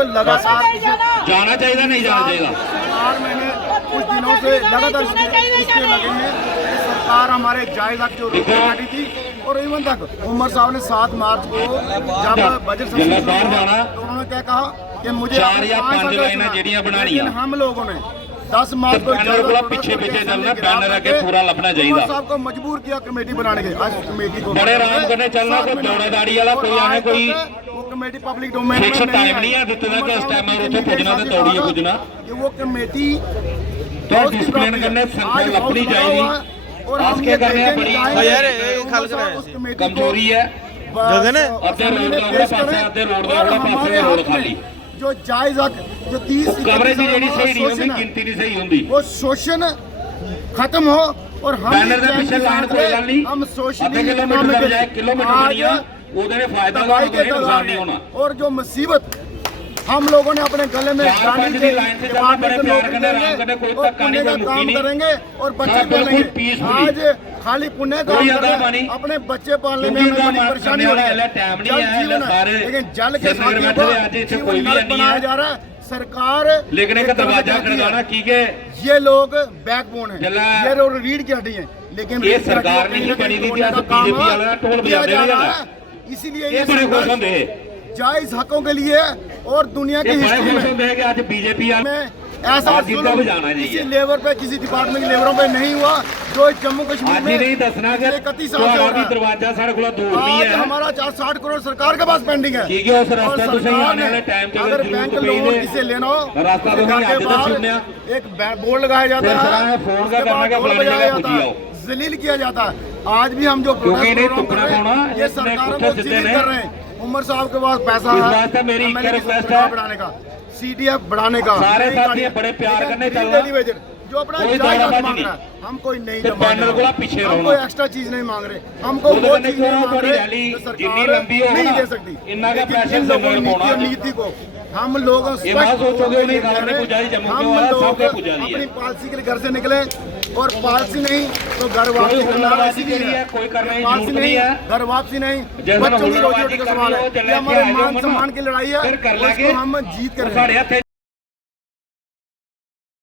को लगातार जाना चाहिए नहीं जाना चाहिए। सरकार मैंने कुछ दिनों से लगातार इसके लगे हैं कि सरकार हमारे जायज हक जो रोक बैठी थी, और इवन तक उमर साहब ने 7 मार्च को जब बजट सत्र तो उन्होंने क्या कहा कि मुझे 4 या 5 लाइनें जेड़ियां बनानियां, हम लोगों ने 10 मार्च को पीछे पीछे चलना, बैनर आगे पूरा लपना चाहिए। साहब को मजबूर किया कमेटी बनाने के। आज कमेटी को बड़े आराम करने चलना, कोई दौड़ेदारी वाला कोई आने कोई वो कमेटी पब्लिक डोमेन में टाइम नहीं है दित्ते दा कि इस टाइम में उत्थे पुजना ते दौड़िए पुजना। कि वो कमेटी तो डिसिप्लिन करने संख्या लपनी चाहिए। और आज के करने बड़ी यार खाल कर कमजोरी है। जगह ने अद्धे रोड दा अगला पासे, अद्धे रोड दा अगला पासे, रोड खाली जो जायज हक जो 30 कवरेज की जेडी सही नहीं होंदी, गिनती नहीं सही होंदी, वो शोषण खत्म हो और हम बैनर दे पीछे लाइन कोई गल नहीं, हम आधे किलोमीटर दा बजाय किलोमीटर बनिया ओदे ने फायदा होना, कोई नुकसान नहीं होना। और जो मुसीबत हम लोगों ने अपने गले में डाली के लाइन से चलना, बड़े प्यार करने, आराम करने, कोई धक्का नहीं, कोई मुक्की नहीं करेंगे और बच्चे पालेंगे। आज खाली पुण्य काम करें, अपने बच्चे पालने में हमें बड़ी परेशानी हो रही है। टाइम नहीं है, लेकिन जल के साथ कोई भी बनाया जा रहा है। सरकार लेकिन एक दरवाजा खड़काना की के ये लोग बैकबोन है, ये लोग रीढ़ की हड्डी है, लेकिन ये सरकार नहीं बनी थी, बीजेपी वाला टोल बजा दे। इसीलिए ये बड़े खुश होंगे जायज हकों के लिए और दुनिया की हिस्ट्री में आज बीजेपी ऐसा किसी लेबर पे, किसी डिपार्टमेंट के लेबरों पे नहीं हुआ जो जम्मू कश्मीर में नहीं दसना कि 31 साल से हो रहा है। दरवाजा साढ़े को दूर नहीं है। हमारा 60 करोड़ सरकार के पास पेंडिंग है। ठीक है, उस रास्ते तो सही आने वाले टाइम पे अगर बैंक लोन किसे लेना हो रास्ता तो नहीं आते तो सुनने एक बोर्ड लगाया जाता है, फोन का करना के बुलाने का पूछी आओ, जलील किया जाता है। आज भी हम जो ये सरकारों को जलील कर रहे हैं। उमर साहब के पास पैसा है, मेरी रिक्वेस्ट है बढ़ाने का, CDF बढ़ाने का, सारे साथी बड़े प्यार करने चल रहे जो अपना जायज मांग रहा है। हम कोई नहीं पीछे हम कोई एक्स्ट्रा चीज नहीं मांग रहे, हमको वो चीज नहीं मांग रहे जो सरकार नहीं दे सकती। नीति को हम लोग अपनी पॉलिसी के लिए घर से निकले, और पॉलिसी नहीं तो घर वापसी पॉलिसी नहीं, घर वापसी नहीं, बच्चों की रोजी रोटी का सवाल है। हमारे मान सम्मान की लड़ाई है, उसको हम जीत कर रहे हैं।